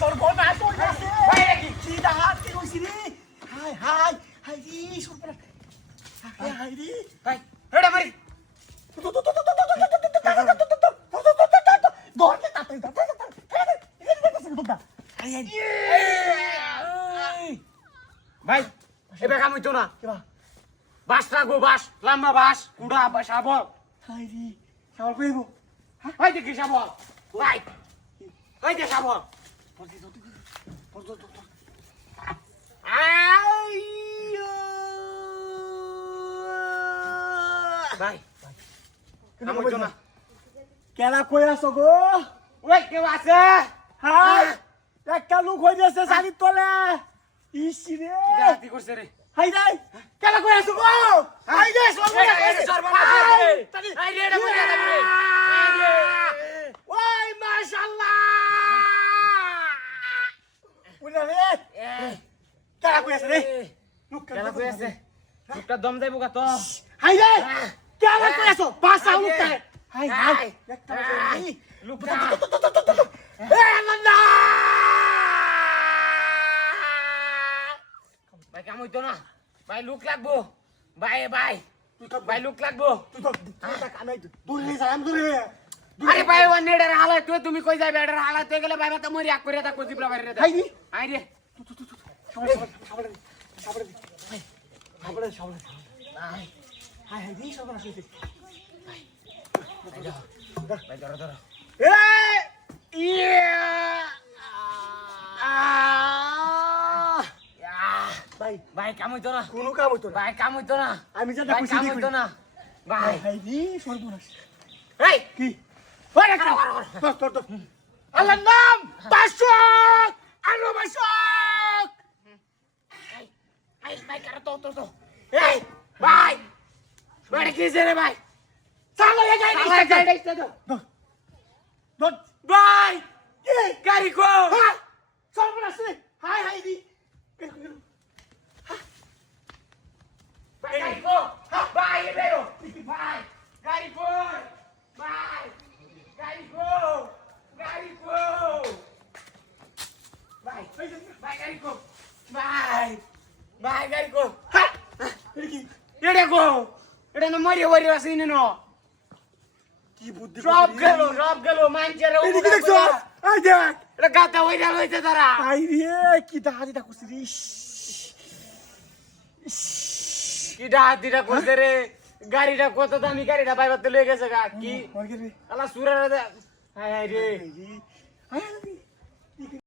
সর্বনাশ হইতাছে কি দাঁত কি হইছি রে হাই হাই হাই রে সর্বনাশ হাই রে ভাই রেডা মারি ভাই এবার কাম হইতো না বাস রাখবো বাস লম্বা বাস কুড়া শাবল হাই রে শাবল কইবো ভাই দেখি শাবল ভাই ভাই দে শাবল ভাই কাম হইতো না কেলা কই আছো গো ওই কেউ আছে হাই একটা লোক হই যাচ্ছে শাড়ির তলে ইসি রে কি করছে রে হাই রে কেলা কই আছো গো হাই রে সর্বনাশ এই রে এটা মরে যাবে রে ওই মাশাআল্লাহ উনা রে কেলা কই আছে রে লোক কেলা কই আছে লোকটা দম যাইবো গা তো হাই রে কেলা কই আছো পাঁচটা লোকটা হাই হাই একটা লোকটা এ আল্লাহ ভাই কাম হইতো না ভাই লুক লাগবো ভাই ভাই ভাই লুক লাগবো তুই তো কামে দূরে যা আমি দূরে আরে ভাই ও নেড়ের হালাত তুই তুমি কই যাবে এটার হালাত হয়ে গেলে ভাই তো মরি এক করে তা কই দিবলা বাইরে হাই রে আই রে সাবড়ে হাই হাই রে সর্বনাশ হইছে ভাই ধরো ধরো এ ইয়া ভাই ভাই কাম হইতো না কোনো কাম হইতো না ভাই কাম হইতো না আমি যা ভাই খুশি কাম দেখি হইতো না ভাই হাই রে সর্বনাশ এই কি ওরে তোর আল্লাহর নাম বাসক আলো বাসক এই ভাই কার তো এই ভাই ভাই কি রে ভাই চালো এ যাই দত ভাই কি গাড়ি কো হ্যাঁ সর্বনাশ রে হাই হাই রে ভাই গাড়ি কো ভাই এবেরো ভাই গাড়ি কো ভাই গাড়ি কো ভাই ভাই গাড়ি কো ভাই ভাই গাড়ি কো হ্যাঁ এটা কি এড়ে কো এটা না মরি ওরি আসিনি ন কি বুদ্ধি সব গেল মানচেরে এই কি দেখছো আই দেখ এটা গাতা হইরা লইছে তারা আই রে কি দাহাদিটা করছিস রে কি ডাহাতিটা করছে রে গাড়িটা কত দামি গাড়িটা বাইবাতে লয়ে গেছে গা কি ওই রে আলা সুরের হায় হায় রে হাই রে